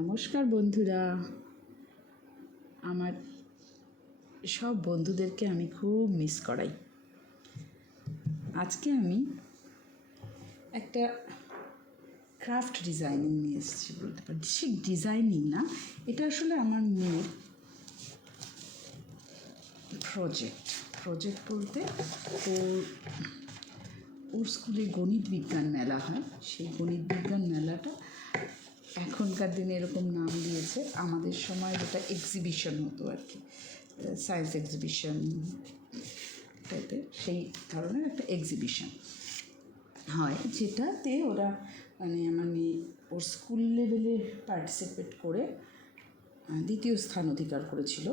নমস্কার বন্ধুরা, আমার সব বন্ধুদেরকে আমি খুব মিস করাই। আজকে আমি একটা ক্রাফট ডিজাইনিং নিয়ে এসেছি বলতে পারি। ঠিক ডিজাইনিং না, এটা আসলে আমার মেয়ের প্রজেক্ট বলতে ওর স্কুলে গণিত বিজ্ঞান মেলা হয়। সেই গণিত বিজ্ঞান মেলাটা এখনকার দিনে এরকম নাম দিয়েছে, আমাদের সময় যেটা এক্সিবিশন হতো আর কি, সায়েন্স এক্সিবিশন টাইপের, সেই ধরনের একটা এক্সিবিশন হয়, যেটাতে ওরা আমার মেয়ে ওর স্কুল লেভেলে পার্টিসিপেট করে দ্বিতীয় স্থান অধিকার করেছিল।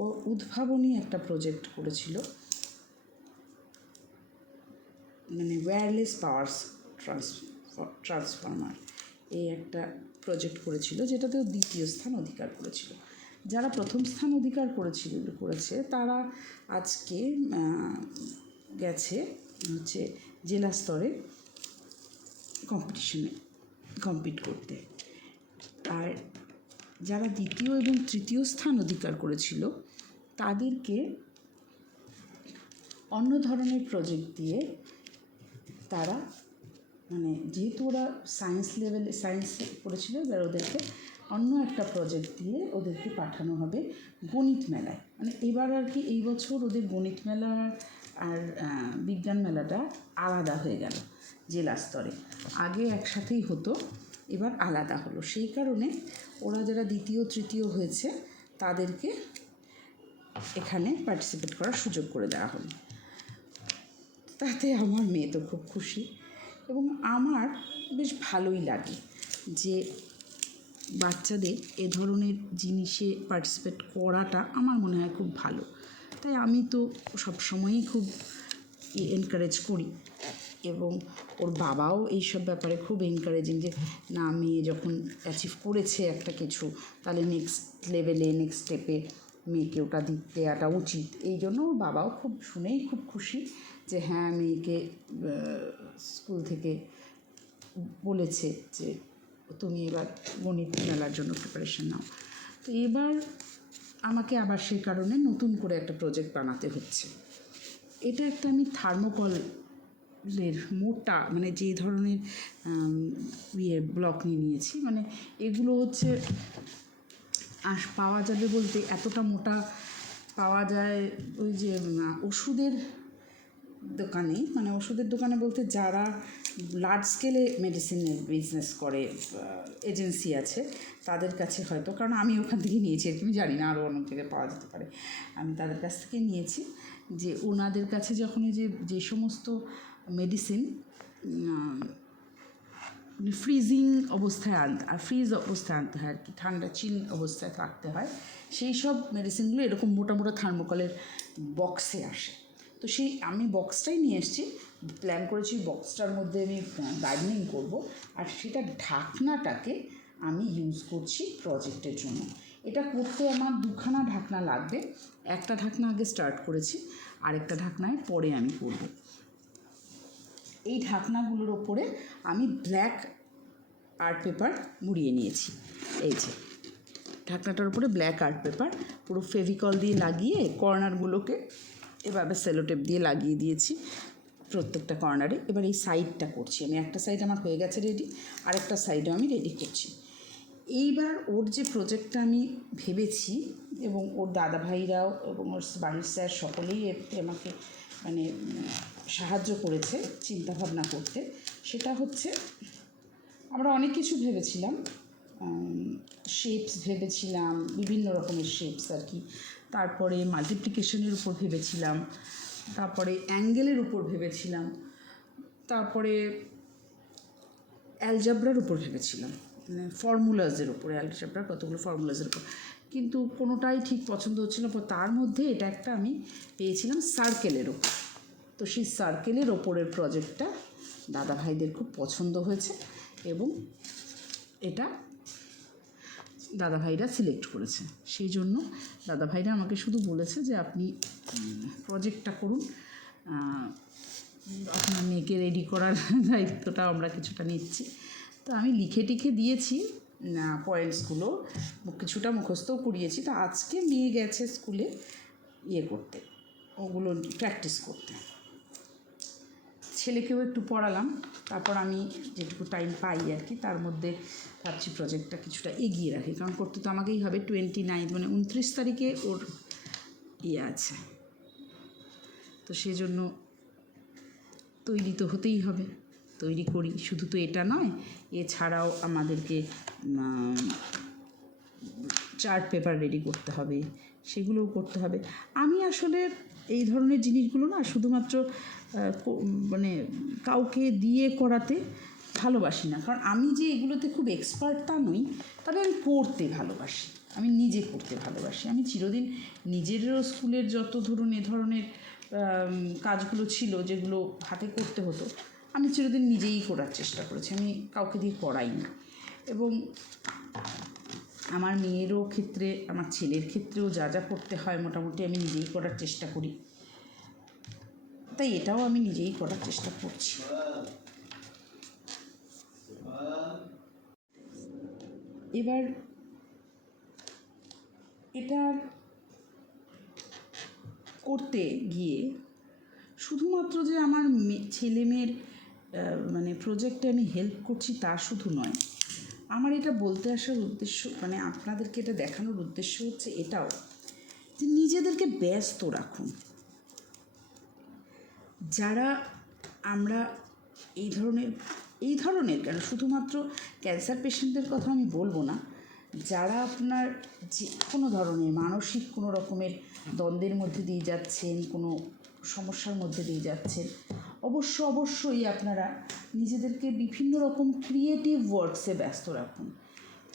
ও উদ্ভাবনী একটা প্রজেক্ট করেছিল, ওয়্যারলেস পাওয়ার ট্রান্সফর্মার, এই একটা প্রজেক্ট করেছিল, যেটাতেও দ্বিতীয় স্থান অধিকার করেছিল। যারা প্রথম স্থান অধিকার করেছে তারা আজকে গেছে জেলা স্তরে কম্পিট করতে। আর যারা দ্বিতীয় এবং তৃতীয় স্থান অধিকার করেছিল তাদেরকে অন্য ধরনের প্রজেক্ট দিয়ে তারা যেহেতু ওরা সায়েন্স পড়েছিল, এবার ওদেরকে অন্য একটা প্রজেক্ট দিয়ে ওদেরকে পাঠানো হবে গণিত মেলায়। এবার আর কি এই বছর ওদের গণিত মেলা আর বিজ্ঞান মেলাটা আলাদা হয়ে গেল জেলা স্তরে। আগে একসাথেই হতো, এবার আলাদা হলো। সেই কারণে ওরা যারা দ্বিতীয় তৃতীয় হয়েছে তাদেরকে এখানে পার্টিসিপেট করার সুযোগ করে দেওয়া হলো। তাতে আমার মেয়ে তো খুব খুশি, এবং আমার বেশ ভালোই লাগে যে বাচ্চাদের এ ধরনের জিনিসে পার্টিসিপেট করাটা আমার মনে হয় খুব ভালো। তাই আমি তো সবসময়ই খুব এনকারেজ করি, এবং ওর বাবাও এইসব ব্যাপারে খুব এনকারেজিং, যে না, মেয়ে যখন অ্যাচিভ করেছে একটা কিছু, তাহলে নেক্সট স্টেপে মেয়েকে ওটা দেওয়াটা উচিত। এই জন্য ওর বাবাও শুনেই খুব খুশি যে হ্যাঁ, মেয়েকে স্কুল থেকে বলেছে যে তুমি এবার গণিত মেলার জন্য প্রিপারেশন নাও। তো এবার আমাকে আবার সেই কারণে নতুন করে একটা প্রজেক্ট বানাতে হচ্ছে। এটা একটা আমি থার্মোকলের মোটা, যে ধরনের ব্লক নিয়েছি, এগুলো হচ্ছে পাওয়া যাবে বলতে এতটা মোটা পাওয়া যায় ওই যে ওষুধের দোকানে বলতে যারা লার্জ স্কেলে মেডিসিনের বিজনেস করে, এজেন্সি আছে, তাদের কাছে হয়তো, কারণ আমি ওখান থেকে নিয়েছি, আমি জানি না আরও অনেক জায়গায় পাওয়া যেতে পারে, আমি তাদের কাছ থেকে নিয়েছি। যে ওনাদের কাছে যখন যে সমস্ত মেডিসিন ফ্রিজিং অবস্থায় ফ্রিজ অবস্থায় আনতে হয় আর কি, ঠান্ডা চিল অবস্থায় থাকতে হয়, সেই সব মেডিসিনগুলো এরকম মোটা মোটা থার্মোকলের বক্সে আসে। তো আমি বক্সটাই নিয়ে এসেছি, প্ল্যান করেছি বক্সটার মধ্যে আমি গার্ডেনিং করব, আর সেটা ঢাকনাটাকে আমি ইউজ করছি প্রজেক্টের জন্য। এটা করতে আমার দুখানা ঢাকনা লাগবে। একটা ঢাকনা আগে স্টার্ট করেছি, আরেকটা ঢাকনায় পরে আমি করব। এই ঢাকনাগুলোর ওপরে আমি ব্ল্যাক আর্ট পেপার মুড়িয়ে নিয়েছি। এই যে ঢাকনাটার উপরে ব্ল্যাক আর্ট পেপার পুরো ফেভিকল দিয়ে লাগিয়ে কর্নারগুলোকে এভাবে সেলোটেপ দিয়ে লাগিয়ে দিয়েছি প্রত্যেকটা কর্নারে। এবার এই সাইডটা করছি আমি, একটা সাইড আমার হয়ে গেছে রেডি, আরেকটা সাইডও আমি রেডি করছি। এইবার ওর যে প্রজেক্টটা আমি ভেবেছি, এবং ওর দাদা ভাইরাও এবং ওর বাড়ির স্যার সকলেই আমাকে সাহায্য করেছে চিন্তাভাবনা করতে। সেটা হচ্ছে, আমরা অনেক কিছু ভেবেছিলাম, শেপস ভেবেছিলাম, বিভিন্ন রকমের শেপস আর কি, তারপরে মাল্টিপ্লিকেশনের উপর ভেবেছিলাম, তারপরে অ্যাঙ্গেলের উপর ভেবেছিলাম, তারপরে অ্যালজাব্রার উপর ভেবেছিলাম, ফর্মুলাজের উপর, অ্যালজাব্রার কতগুলো ফর্মুলাজের উপর, কিন্তু কোনোটাই ঠিক পছন্দ হচ্ছিল না। তার মধ্যে এটা একটা আমি পেয়েছিলাম সার্কেলের ওপর। তো সেই সার্কেলের ওপরের প্রজেক্টটা দাদা ভাইদের খুব পছন্দ হয়েছে, এবং এটা দাদা ভাইরা সিলেক্ট করেছে। সেই জন্য দাদা ভাইরা আমাকে শুধু বলেছে যে আপনি প্রজেক্টটা করুন, আপনার মেয়েকে রেডি করার দায়িত্বটা আমরা কিছুটা নিচ্ছি। তো আমি লিখে টিখে দিয়েছি, পয়েন্টসগুলো কিছুটা মুখস্থও করিয়েছি। তো আজকে মেয়ে গেছে স্কুলে করতে, ওগুলো প্র্যাকটিস করতে। ছেলেকেও একটু পড়ালাম, তারপর আমি যেটুকু টাইম পাই আর কি তার মধ্যে ভাবছি প্রজেক্টটা কিছুটা এগিয়ে রাখি, কারণ করতে তো আমাকেই হবে। 29 মানে 29 তারিখে ওর আছে, তো সেজন্য তৈরি তো হতেই হবে। তৈরি করি, শুধু তো এটা নয়, এছাড়াও আমাদেরকে চার্ট পেপার রেডি করতে হবে, সেগুলোও করতে হবে। আমি আসলে এই ধরনের জিনিসগুলো না শুধুমাত্র মানে কাউকে দিয়ে করাতে ভালোবাসি না, কারণ আমি যে এগুলোতে খুব এক্সপার্ট তা নই, তবে আমি করতে ভালোবাসি, আমি নিজে করতে ভালোবাসি। আমি চিরদিন নিজেরও স্কুলের যত ধরুন এ ধরনের কাজগুলো ছিল যেগুলো হাতে করতে হতো, আমি চিরদিন নিজেই করার চেষ্টা করেছি, আমি কাউকে দিয়ে করাই না। এবং আমার মেয়েরও ক্ষেত্রে, আমার ছেলের ক্ষেত্রেও যা যা করতে হয় মোটামুটি আমি নিজেই করার চেষ্টা করি, তাই এটাও আমি নিজেই করার চেষ্টা করছি। এবার এটা করতে গিয়ে শুধুমাত্র যে আমার ছেলে মেয়ের মানে প্রজেক্টে আমি হেল্প করছি তা শুধু নয়, আমার এটা বলতে আসার উদ্দেশ্য, মানে আপনাদেরকে এটা দেখানোর উদ্দেশ্য হচ্ছে এটাও যে নিজেদেরকে ব্যস্ত রাখুন। যারা আমরা এই ধরনের কেন, শুধুমাত্র ক্যান্সার পেশেন্টদের কথা আমি বলবো না, যারা আপনার যে কোনো ধরনের মানসিক কোনো রকমের দ্বন্দ্বের মধ্যে দিয়ে যাচ্ছেন, কোনো সমস্যার মধ্যে দিয়ে যাচ্ছেন, অবশ্যই আপনারা নিজেদেরকে বিভিন্ন রকম ক্রিয়েটিভ ওয়ার্কসে ব্যস্ত রাখুন।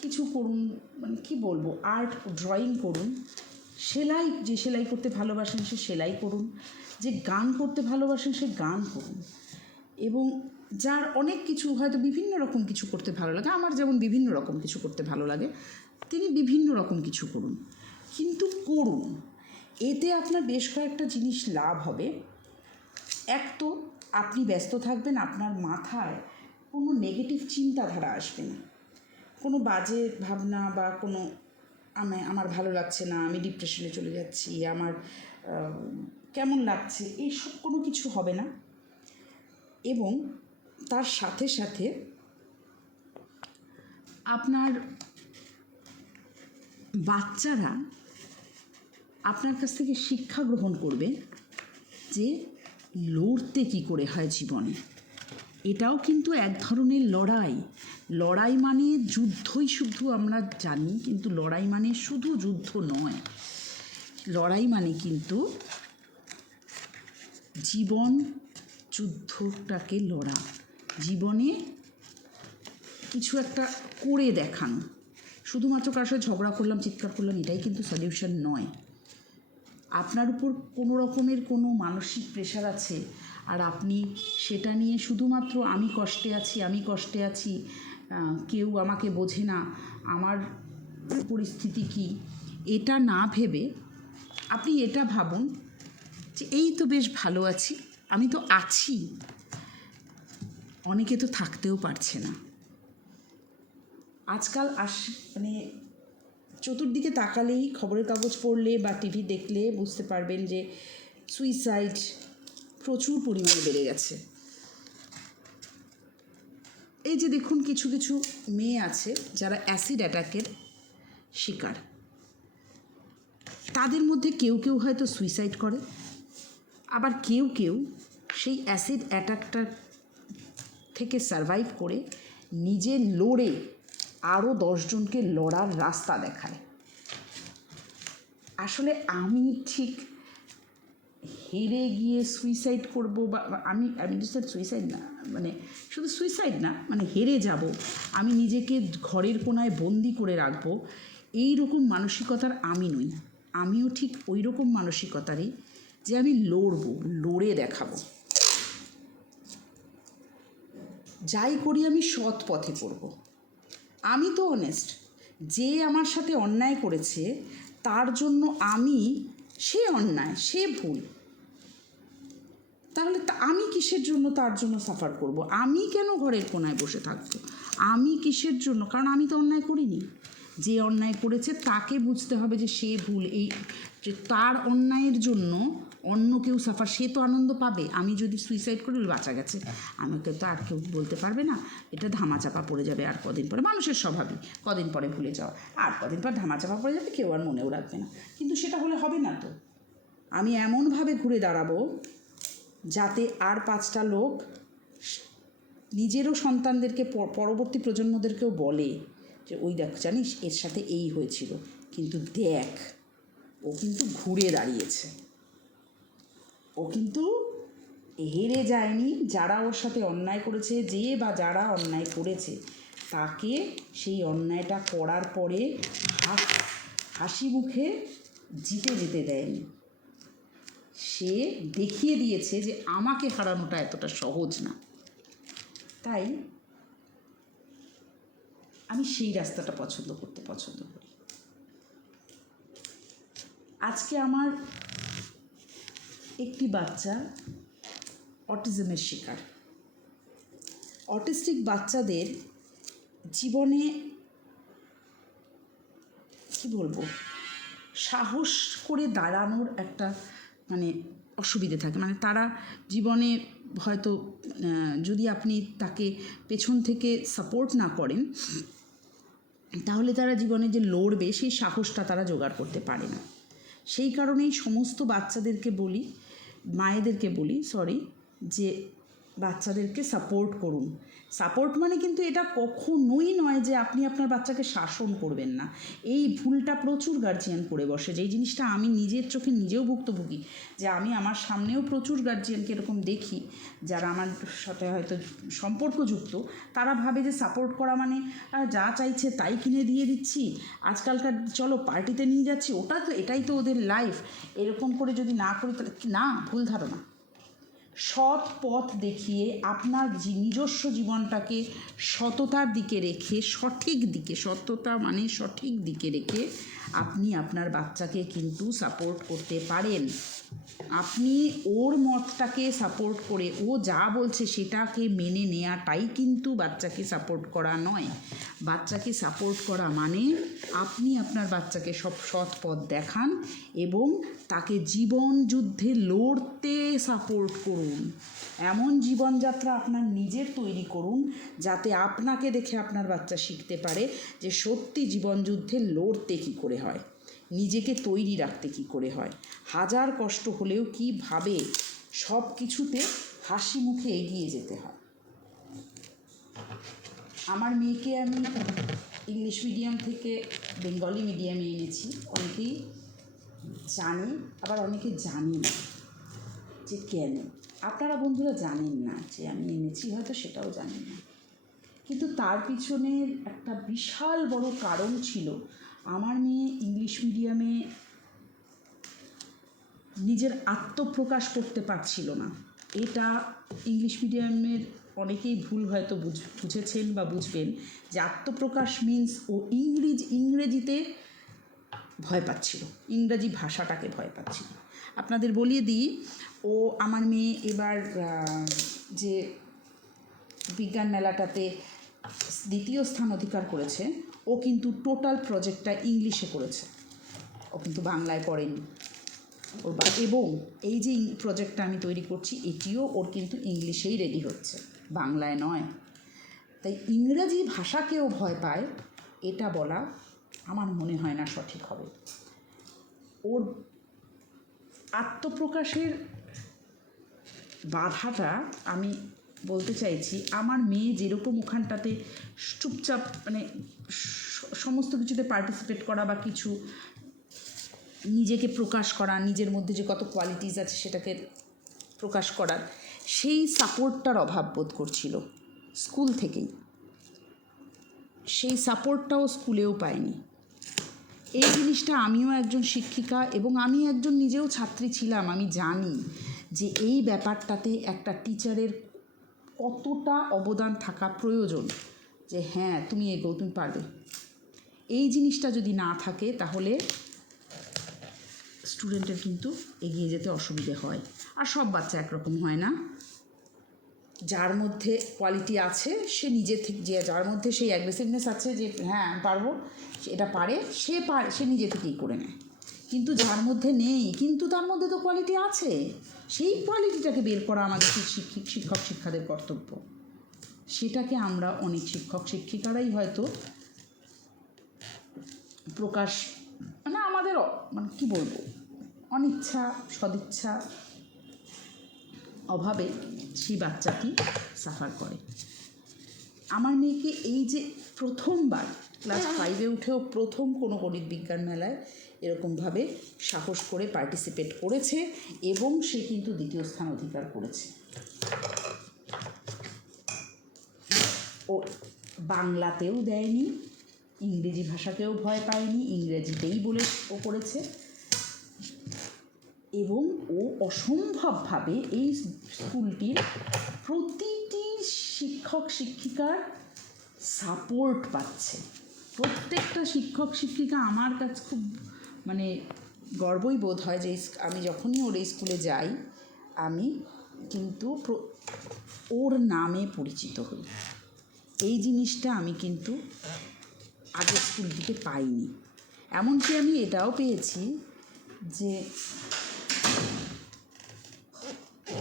কিছু করুন, মানে কি বলবো, আর্ট ড্রয়িং করুন, যে সেলাই করতে ভালোবাসেন সে সেলাই করুন, যে গান করতে ভালোবাসেন সে গান করুন। এবং যার অনেক কিছু হয়তো বিভিন্ন রকম কিছু করতে ভালো লাগে, আমার যেমন বিভিন্ন রকম কিছু করতে ভালো লাগে, তিনি বিভিন্ন রকম কিছু করুন, কিন্তু করুন। এতে আপনার বেশ কয়েকটা জিনিস লাভ হবে। এক তো আপনি ব্যস্ত থাকবেন, আপনার মাথায় কোনো নেগেটিভ চিন্তাধারা আসবে না, কোনো বাজে ভাবনা বা কোনো আমার ভালো লাগছে না, আমি ডিপ্রেশনে চলে যাচ্ছি, আমার কেমন লাগছে, এইসব কোনো কিছু হবে না। এবং তার সাথে সাথে আপনার বাচ্চারা আপনার কাছ থেকে শিক্ষা গ্রহণ করবে যে লড়তে কী করে হয় জীবনে। এটাও কিন্তু এক ধরনের লড়াই মানে যুদ্ধই শুধু আমরা জানি, কিন্তু লড়াই মানে শুধু যুদ্ধ নয়, লড়াই মানে কিন্তু জীবন যুদ্ধটাকে লড়া, জীবনে কিছু একটা করে দেখানো। শুধুমাত্র কারোর সাথে ঝগড়া করলাম, চিৎকার করলাম, এটাই কিন্তু সলিউশন নয়। আপনার উপর কোনো রকমের কোনো মানসিক প্রেশার আছে আর আপনি সেটা নিয়ে শুধুমাত্র আমি কষ্টে আছি, কেউ আমাকে বোঝে না, আমার পরিস্থিতি কী, এটা না ভেবে আপনি এটা ভাবুন যে এই তো বেশ ভালো আছি, আমি তো আছি। অনেকে তো থাকতেও পারছে না। আজকাল মানে চতুর্দিকে তাকালেই, খবরের কাগজ পড়লে বা টিভি দেখলে বুঝতে পারবেন যে সুইসাইড প্রচুর পরিমাণে বেড়ে গেছে। এই যে দেখুন কিছু কিছু মেয়ে আছে যারা অ্যাসিড অ্যাটাকের শিকার, তাদের মধ্যে কেউ হয়তো সুইসাইড করে, আবার কেউ সেই অ্যাসিড অ্যাটাকটা থেকে সারভাইভ করে নিজে লড়ে আরও 10 জনকে লড়ার রাস্তা দেখায়। আসলে আমি ঠিক হেরে গিয়ে সুইসাইড করবো বা আমি সুইসাইড না, মানে শুধু সুইসাইড না, মানে হেরে যাব, আমি নিজেকে ঘরের কোনায় বন্দি করে রাখবো, এই রকম মানসিকতার আমি নই। আমিও ঠিক ওই রকম মানসিকতারই যে আমি লড়ে দেখাবো, যাই করি আমি সৎ পথে করব। আমি তো অনেস্ট, যে আমার সাথে অন্যায় করেছে তার জন্য সে অন্যায়, সে ভুল, তাহলে আমি কিসের জন্য তার জন্য সাফার করব? আমি কেন ঘরের কোনায় বসে থাকবো? আমি কিসের জন্য? কারণ আমি তো অন্যায় করিনি। যে অন্যায় করেছে তাকে বুঝতে হবে যে সে ভুল, এই যে তার অন্যায়ের জন্য অন্য কেউ সাফার, সে তো আনন্দ পাবে। আমি যদি সুইসাইড করি বাঁচা গেছে, আমাকে তো আর কেউ বলতে পারবে না, এটা ধামাচাপা পড়ে যাবে আর কদিন পরে, মানুষের স্বভাবই কদিন পরে ভুলে যাওয়া, আর কদিন পর ধামাচাপা পড়ে যাবে, কেউ আর মনেও রাখবে না। কিন্তু সেটা হলে হবে না তো। আমি এমনভাবে ঘুরে দাঁড়াবো যাতে আর 5টা লোক নিজেরও সন্তানদেরকে, পরবর্তী প্রজন্মদেরকেও বলে যে ওই দেখ, জানিস এর সাথে এই হয়েছিল, কিন্তু দেখ ও কিন্তু ঘুরে দাঁড়িয়েছে, ও কিন্তু হেরে যায়নি। যারা ওর সাথে অন্যায় করেছে, যে বা যারা অন্যায় করেছে, তাকে সেই অন্যায়টা করার পরে হাসি মুখে জিতে যেতে দেয়নি। সে দেখিয়ে দিয়েছে যে আমাকে হারানোটা এতটা সহজ না। তাই আমি সেই রাস্তাটা পছন্দ করি। আজকে আমার একটি বাচ্চা অটিজমের শিকার। অটিস্টিক বাচ্চাদের জীবনে কি বলবো, সাহস করে দাঁড়ানোর একটা অসুবিধে থাকে। তারা জীবনে হয়তো যদি আপনি তাকে পেছন থেকে সাপোর্ট না করেন, তাহলে তারা জীবনে যে লড়বে সেই সাহসটা তারা জোগাড় করতে পারে না। সেই কারণেই সমস্ত বাচ্চাদেরকে বলি, মায়েদেরকে বলি যে বাচ্চাদেরকে সাপোর্ট করুন। সাপোর্ট কিন্তু এটা কখনোই নয় যে আপনি আপনার বাচ্চাকে শাসন করবেন না। এই ভুলটা প্রচুর গার্জিয়ান করে বসে, যেই জিনিসটা আমি নিজের চোখে নিজেও ভুক্তভোগী। যে আমি আমার সামনেও প্রচুর গার্জিয়ানকে এরকম দেখি, যারা আমার সাথে হয়তো সম্পর্কযুক্ত, তারা ভাবে যে সাপোর্ট করা যা চাইছে তাই কিনে দিয়ে দিচ্ছি, আজকালকার চলো পার্টিতে নিয়ে যাচ্ছি, এটাই তো ওদের লাইফ, এরকম করে যদি না করি তাহলে না, ভুল ধারণা। সৎ পথ দেখিয়ে আপনার নিজস্ব জীবনটাকে সততার দিকে রেখে, সততা সঠিক দিকে রেখে আপনি আপনার বাচ্চাকে কিন্তু সাপোর্ট করতে পারেন। আপনি ওর মতটাকে সাপোর্ট করে, ও যা বলছে সেটাকে মেনে নেওয়াটাই কিন্তু বাচ্চাকে সাপোর্ট করা নয়। বাচ্চাকে সাপোর্ট করা আপনি আপনার বাচ্চাকে সব সৎ পথ দেখান এবং তাকে জীবন যুদ্ধে লড়তে সাপোর্ট করুন। এমন জীবনযাত্রা আপনার নিজের তৈরি করুন যাতে আপনাকে দেখে আপনার বাচ্চা শিখতে পারে যে সত্যি জীবনযুদ্ধে লড়তে কী করে হয়, নিজেকে তৈরি রাখতে কী করে হয়, হাজার কষ্ট হলেও কীভাবে সব কিছুতে হাসি মুখে এগিয়ে যেতে হয়। আমার মেয়েকে আমি ইংলিশ মিডিয়াম থেকে বেঙ্গলি মিডিয়ামে এনেছি। অনেকেই জানে, আবার অনেকে জানে না যে কেন। আপনারা বন্ধুরা জানেন না যে আমি এনেছি, হয়তো সেটাও জানেন না, কিন্তু তার পিছনের একটা বিশাল বড় কারণ ছিল। আমার মেয়ে ইংলিশ মিডিয়ামে নিজের আত্মপ্রকাশ করতে পারছিল না। এটা ইংলিশ মিডিয়ামের অনেকেই ভুল হয়তো বুঝেছেন বা বুঝবেন যে আত্মপ্রকাশ মিন্স ও ইংরেজিতে ভয় পাচ্ছিল, ইংরাজি ভাষাটাকে ভয় পাচ্ছিল। আপনাদের বলিয়ে দিই, আমার মেয়ে এবার যে বিজ্ঞান মেলাটাতে 2য় স্থান অধিকার করেছে, ও কিন্তু টোটাল প্রজেক্টটা ইংলিশে করেছে, ও কিন্তু বাংলায় করেনি। এবং এই যে প্রজেক্টটা আমি তৈরি করছি, এটিও ওর কিন্তু ইংলিশেই রেডি হচ্ছে, বাংলায় নয়। তাই ইংরাজি ভাষাকেও ভয় পায়, এটা বলা আমার মনে হয় না সঠিক হবে। ওর আত্মপ্রকাশের বাধাটা আমি বলতে চাইছি, আমার মেয়ে যেরকম ওখানটাতে চুপচাপ সমস্ত কিছুতে পার্টিসিপেট করা বা কিছু নিজেকে প্রকাশ করা, নিজের মধ্যে যে কত কোয়ালিটিস আছে সেটাকে প্রকাশ করার, সেই সাপোর্টটার অভাব বোধ করছিল স্কুল থেকেই। সেই সাপোর্টটাও স্কুলেও পায়নি। এই জিনিসটা আমিও একজন শিক্ষিকা এবং আমি একজন নিজেও ছাত্রী ছিলাম, আমি জানি যে এই ব্যাপারটাতে একটা টিচারের কতটা অবদান থাকা প্রয়োজন, যে হ্যাঁ তুমি এগোও, তুমি পারবে। এই জিনিসটা যদি না থাকে তাহলে স্টুডেন্টের কিন্তু এগিয়ে যেতে অসুবিধে হয়। আর সব বাচ্চা একরকম হয় না। যার মধ্যে কোয়ালিটি আছে সে নিজে থেকে, যার মধ্যে সেই অ্যাগ্রেসিভনেস আছে যে হ্যাঁ পারবো, এটা পারে, সে নিজে থেকেই করে নেয়। কিন্তু যার মধ্যে নেই, কিন্তু তার মধ্যে তো কোয়ালিটি আছে, সেই কোয়ালিটিটাকে বের করা আমাদের শিক্ষক শিক্ষাদের কর্তব্য। সেটাকে আমরা অনেক শিক্ষক শিক্ষিকারাই হয়তো প্রকাশ, মানে আমাদের মানে কী বলবো, অনিচ্ছা সদিচ্ছা অভাবে সেই বাচ্চাটি সাফার করে। আমার মেয়েকে এই যে প্রথমবার ক্লাস 5-এ উঠেও প্রথম কোনো গণিত বিজ্ঞান মেলায় এরকমভাবে সাহস করে পার্টিসিপেট করেছে এবং সে কিন্তু 2য় স্থান অধিকার করেছে। ও বাংলাতেও দেয়নি, ইংরেজি ভাষাকেও ভয় পায়নি, ইংরেজিতেই বলে ও করেছে। এবং ও অসম্ভবভাবে এই স্কুলটির প্রতিটি শিক্ষক শিক্ষিকার সাপোর্ট পাচ্ছে। প্রত্যেকটা শিক্ষক শিক্ষিকা আমার কাছে খুব মানে গর্বই বোধ হয় যে আমি যখনই ওর এই স্কুলে যাই আমি কিন্তু ওর নামে পরিচিত হই। এই জিনিসটা আমি কিন্তু আগের স্কুল থেকে পাইনি। এমনকি আমি এটাও পেয়েছি যে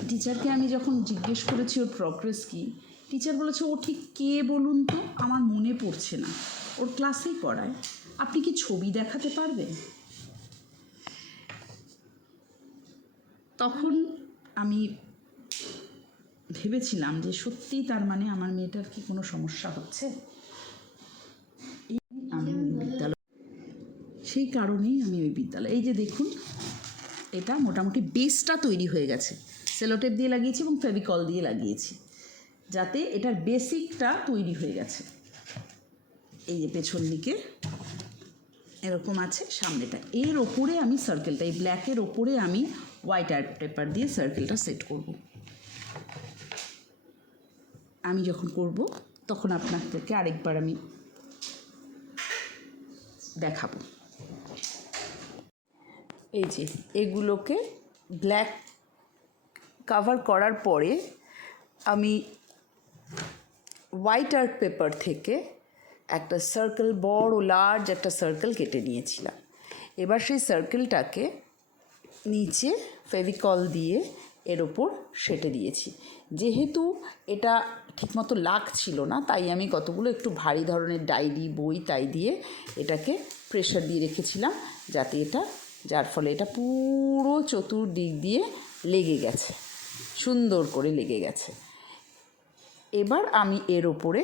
টিচারকে আমি যখন জিজ্ঞেস করেছি ওর প্রগ্রেস কী, টিচার বলেছে ও ঠিক কে বলুন তো, আমার মনে পড়ছে না, ওর ক্লাসেই করায়, আপনি কি ছবি দেখাতে পারবেন? তখন আমি ভেবেছিলাম যে সত্যিই তার মানে আমার মেয়েটার কি কোনো সমস্যা হচ্ছে। আমি বিদ্যালয়, সেই কারণেই আমি ওই বিদ্যালয়, এই যে দেখুন এটা মোটামুটি বেসটা তৈরি হয়ে গেছে, সেলোটেপ দিয়ে লাগিয়েছি এবং ফেভিকল দিয়ে লাগিয়েছি যাতে এটার বেসিকটা তৈরি হয়ে গেছে। এই যে পেছন দিকে এরকম আছে, সামনেটা, এর ওপরে আমি সার্কেলটা, এই ব্ল্যাকের ওপরে আমি হোয়াইট আর্ট পেপার দিয়ে সার্কেলটা সেট করব। আমি যখন করব তখন আপনাদেরকে আরেকবার আমি দেখাবো। এই যে এগুলোকে ব্ল্যাক কভার করার পরে আমি হোয়াইট আর্ট পেপার থেকে একটা সার্কেল, বড় লার্জ একটা সার্কেল কেটে নিয়েছিলাম। এবার সেই সার্কেলটাকে নিচে ফেভিকল দিয়ে এর ওপর সেঁটে দিয়েছি। যেহেতু এটা ঠিকমতো লাগছিল না তাই আমি কতগুলো একটু ভারী ধরনের ডায়েরি বই তাই দিয়ে এটাকে প্রেশার দিয়ে রেখেছিলাম যাতে এটা, যার ফলে এটা পুরো চতুর্দিক দিয়ে লেগে গেছে, সুন্দর করে লেগে গেছে। এবার আমি এর ওপরে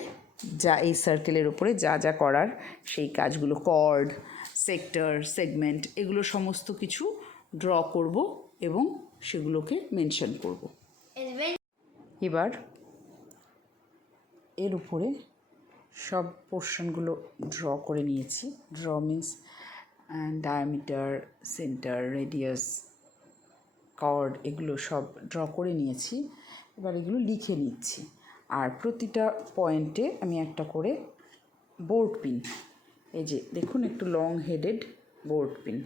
যা, এই সার্কেলের ওপরে যা যা করার সেই কাজগুলো, কর্ড, সেক্টর, সেগমেন্ট, এগুলো সমস্ত কিছু ড্র করব এবং সেগুলোকে মেনশন করব। এবার এর উপরে সব পোর্শনগুলো ড্র করে নিয়েছি। Draw means diameter, centre, radius, chord, এগুলো সব ড্র করে নিয়েছি। এবার এগুলো লিখে নিচ্ছি। আর প্রতিটা পয়েন্টে আমি একটা করে বোর্ড পিন, এই যে দেখুন একটু লং হেডেড বোর্ড পিন,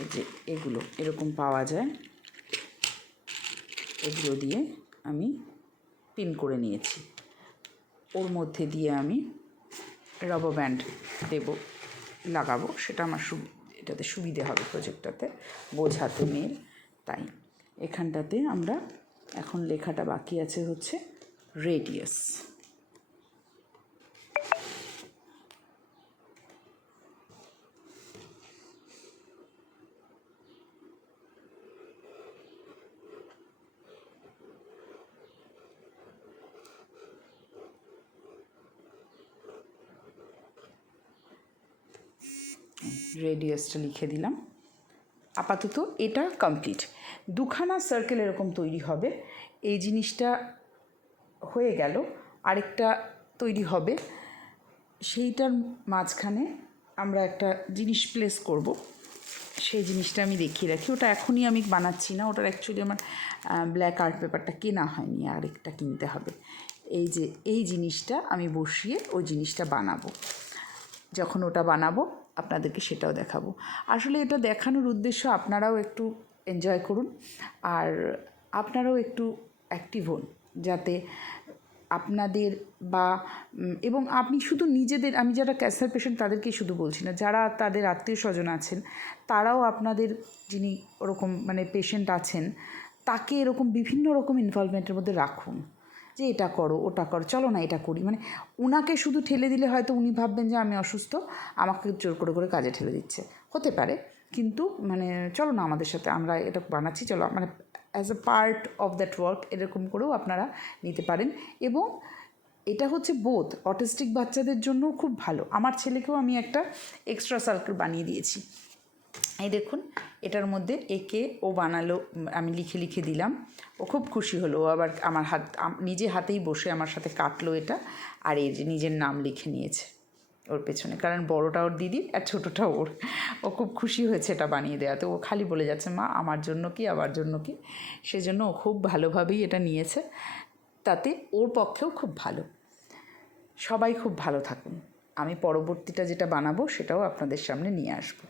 এই যে এগুলো এরকম পাওয়া যায়, এগুলো দিয়ে আমি পিন করে নিয়েছি। ওর মধ্যে দিয়ে আমি রাবার ব্যান্ড লাগাবো, সেটা আমার এটাতে সুবিধে হবে প্রজেক্টটাতে বোঝাতে মেয়ের। তাই এখানটাতে আমরা এখন লেখাটা বাকি আছে হচ্ছে রেডিয়াস। রেডিয়াসটা লিখে দিলাম। আপাতত এটা কমপ্লিট। দুখানা সার্কেল এরকম তৈরি হবে। এই জিনিসটা হয়ে গেল, আরেকটা তৈরি হবে, সেইটার মাঝখানে আমরা একটা জিনিস প্লেস করব। সেই জিনিসটা আমি দেখিয়ে রাখি, ওটা এখনই আমি বানাচ্ছি না, ওটার অ্যাকচুয়ালি আমার ব্ল্যাক আর্ট পেপারটা কেনা হয়নি, আরেকটা কিনতে হবে। এই যে এই জিনিসটা আমি বসিয়ে ওই জিনিসটা বানাবো। যখন ওটা বানাবো আপনাদেরকে সেটাও দেখাবো। আসলে এটা দেখানোর উদ্দেশ্য আপনারাও একটু এনজয় করুন আর আপনারাও একটু অ্যাক্টিভ হন, যাতে আপনাদের বা এবং আপনি শুধু নিজেদের, আমি যারা ক্যান্সার পেশেন্ট তাদেরকেই শুধু বলছি না, যারা তাদের আত্মীয় স্বজন আছেন তারাও আপনাদের যিনি ওরকম মানে পেশেন্ট আছেন তাকে এরকম বিভিন্ন রকম ইনভলভমেন্টের মধ্যে রাখুন, যে এটা করো ওটা করো, চলো না এটা করি। মানে ওনাকে শুধু ঠেলে দিলে হয়তো উনি ভাববেন যে আমি অসুস্থ, আমাকে জোর করে করে কাজে ঠেলে দিচ্ছে, হতে পারে, কিন্তু মানে চলো না আমাদের সাথে, আমরা এটা বানাচ্ছি, চলো, মানে as a part of that work এরকম করেও আপনারা নিতে পারেন। এবং এটা হচ্ছে বোথ অটিস্টিক বাচ্চাদের জন্য খুব ভালো। আমার ছেলেকেও আমি একটা এক্সট্রা সার্কেল বানিয়ে দিয়েছি, এই দেখুন এটার মধ্যে একে ও বানালো, আমি লিখে লিখে দিলাম, ও খুব খুশি হলো। ও আবার আমার নিজে হাতেই বসে আমার সাথে কাটলো এটা, আর এই যে নিজের নাম লিখে নিয়েছে ওর পেছনে, কারণ বড়টা ওর দিদি আর ছোটোটা ওর। ও খুব খুশি হয়েছে এটা বানিয়ে দেওয়াতে, ও খালি বলে যাচ্ছে মা আমার জন্য কি, আমার জন্য কি, সেজন্য ও খুব ভালোভাবেই এটা নিয়েছে, তাতে ওর পক্ষেও খুব ভালো। সবাই খুব ভালো থাকুন। আমি পরবর্তীটা যেটা বানাবো সেটাও আপনাদের সামনে নিয়ে আসবো।